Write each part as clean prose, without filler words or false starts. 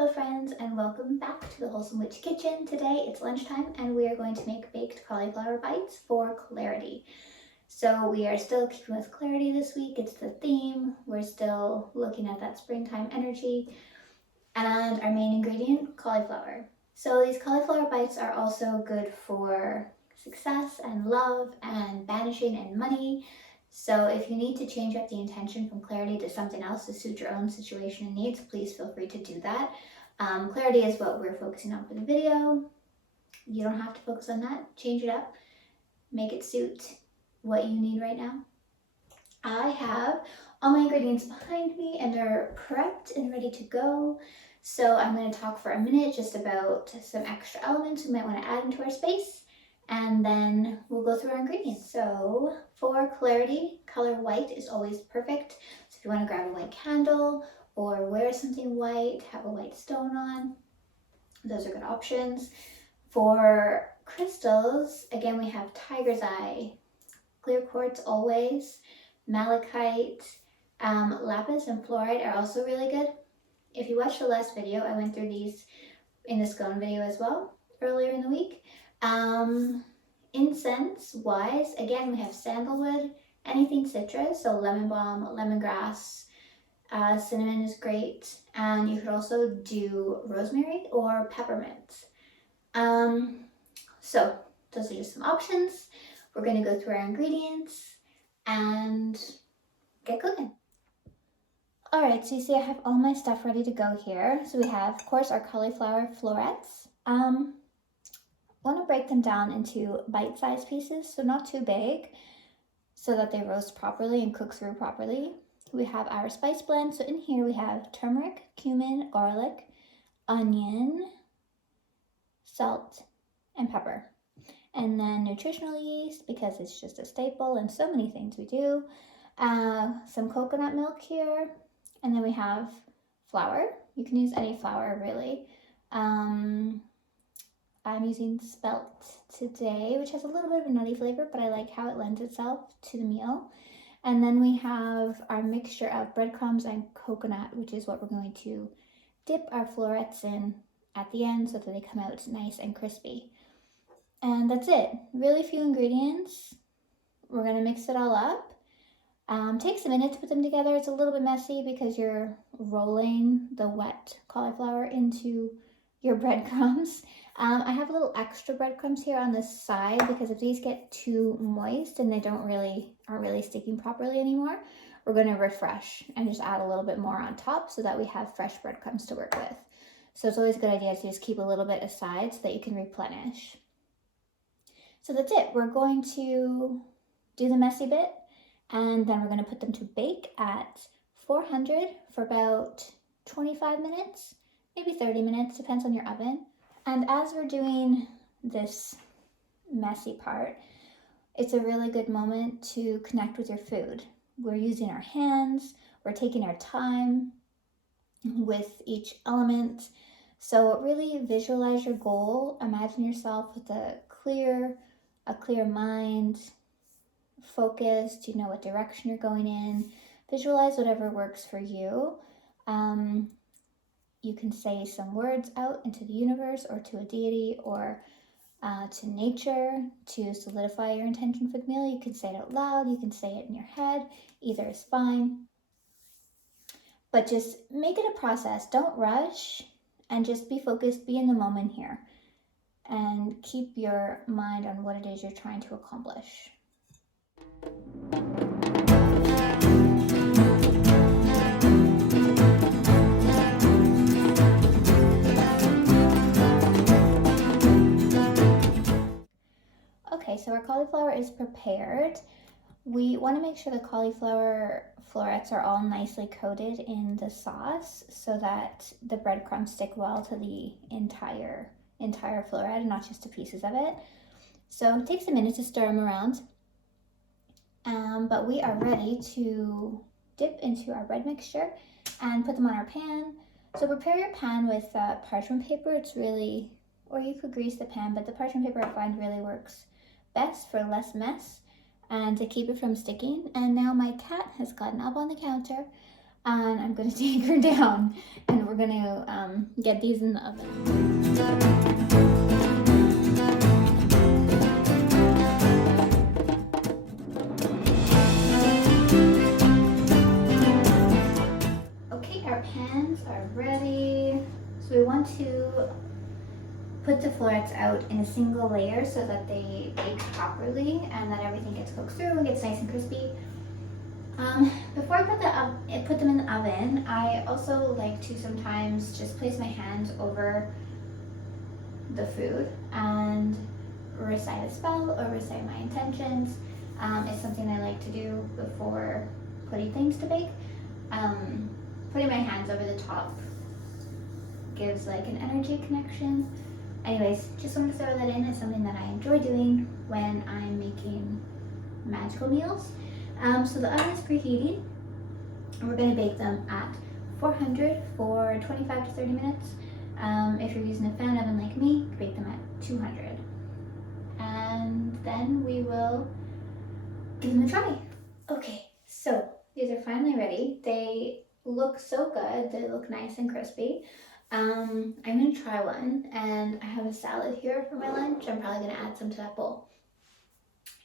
Hello friends, and welcome back to the Wholesome Witch kitchen. Today it's lunchtime and we are going to make baked cauliflower bites for clarity. So we are still keeping with clarity this week. It's the theme. We're still looking at that springtime energy. And our main ingredient, cauliflower. So these cauliflower bites are also good for success and love and banishing and money. So if you need to change up the intention from clarity to something else to suit your own situation and needs, please feel free to do that. Clarity is what we're focusing on for the video. You don't have to focus on that. Change it up. Make it suit what you need right now. I have all my ingredients behind me and they're prepped and ready to go. So I'm going to talk for a minute just about some extra elements we might want to add into our space, and then we'll go through our ingredients. So for clarity, color white is always perfect. So if you want to grab a white candle or wear something white, have a white stone on, those are good options. For crystals, again, we have tiger's eye, clear quartz always, malachite, lapis and fluorite are also really good. If you watched the last video, I went through these in the scone video as well earlier in the week. Incense wise, again, we have sandalwood, anything citrus, so lemon balm, lemongrass, cinnamon is great, and you could also do rosemary or peppermint. So those are just some options. We're going to go through our ingredients and get cooking. Alright, so you see I have all my stuff ready to go here. So we have, of course, our cauliflower florets. I want to break them down into bite-sized pieces, so not too big, so that they roast properly and cook through properly. We have our spice blend. So in here we have turmeric, cumin, garlic, onion, salt, and pepper. And then nutritional yeast, because it's just a staple in so many things we do. Some coconut milk here. And then we have flour. You can use any flour, really. I'm using spelt today, which has a little bit of a nutty flavor, but I like how it lends itself to the meal. And then we have our mixture of breadcrumbs and coconut, which is what we're going to dip our florets in at the end so that they come out nice and crispy. And that's it. Really few ingredients. We're going to mix it all up. Takes a minute to put them together. It's a little bit messy because you're rolling the wet cauliflower into your breadcrumbs. I have a little extra breadcrumbs here on the side because if these get too moist and they aren't really sticking properly anymore, we're going to refresh and just add a little bit more on top so that we have fresh breadcrumbs to work with. So it's always a good idea to just keep a little bit aside so that you can replenish. So that's it. We're going to do the messy bit, and then we're going to put them to bake at 400 for about 25 minutes, maybe 30 minutes, depends on your oven. And as we're doing this messy part, it's a really good moment to connect with your food. We're using our hands, we're taking our time with each element. So really visualize your goal. Imagine yourself with a clear mind, focused, you know what direction you're going in. Visualize whatever works for you. You can say some words out into the universe or to a deity or to nature to solidify your intention for the meal. You can say it out loud, you can say it in your head, either is fine. But just make it a process. Don't rush and just be focused, be in the moment here. And keep your mind on what it is you're trying to accomplish. Okay, so our cauliflower is prepared. We want to make sure the cauliflower florets are all nicely coated in the sauce so that the breadcrumbs stick well to the entire floret and not just to pieces of it. So it takes a minute to stir them around. But we are ready to dip into our bread mixture and put them on our pan. So prepare your pan with parchment paper. It's really, or you could grease the pan, but the parchment paper I find really works best for less mess and to keep it from sticking. And now my cat has gotten up on the counter. and I'm gonna take her down and we're gonna get these in the oven. Okay, our pans are ready. So we want to put the florets out in a single layer so that they bake properly and that everything gets cooked through and gets nice and crispy. Before I put them in the oven, I also like to sometimes just place my hands over the food and recite a spell or recite my intentions. It's something I like to do before putting things to bake. Putting my hands over the top gives like an energy connection. Anyways, just want to throw that in as something that I enjoy doing when I'm making magical meals. So the oven is preheating, and we're going to bake them at 400 for 25 to 30 minutes. If you're using a fan oven like me, bake them at 200. And then we will give them a try. Okay, so these are finally ready. They look so good. They look nice and crispy. I'm gonna try one, and I have a salad here for my lunch. I'm probably gonna add some to that bowl.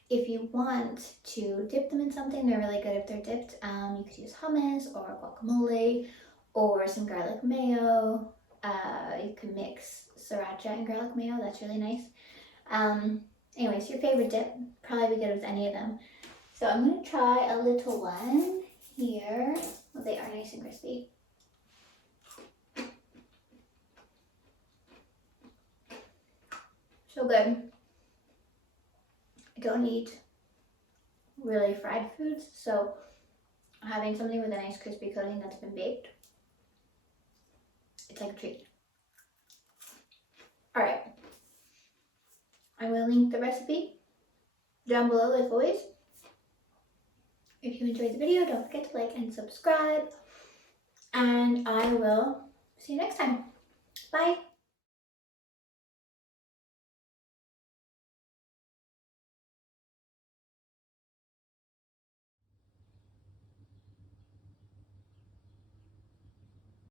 If you want to dip them in something, they're really good if they're dipped. You could use hummus or guacamole or some garlic mayo. You can mix sriracha and garlic mayo. That's really nice. Anyways, your favorite dip, probably be good with any of them. So I'm gonna try a little one here. Well, they are nice and crispy. So good. I don't eat really fried foods, so having something with a nice crispy coating that's been baked, it's like a treat. Alright, I will link the recipe down below like always. If you enjoyed the video, don't forget to like and subscribe, and I will see you next time. Bye!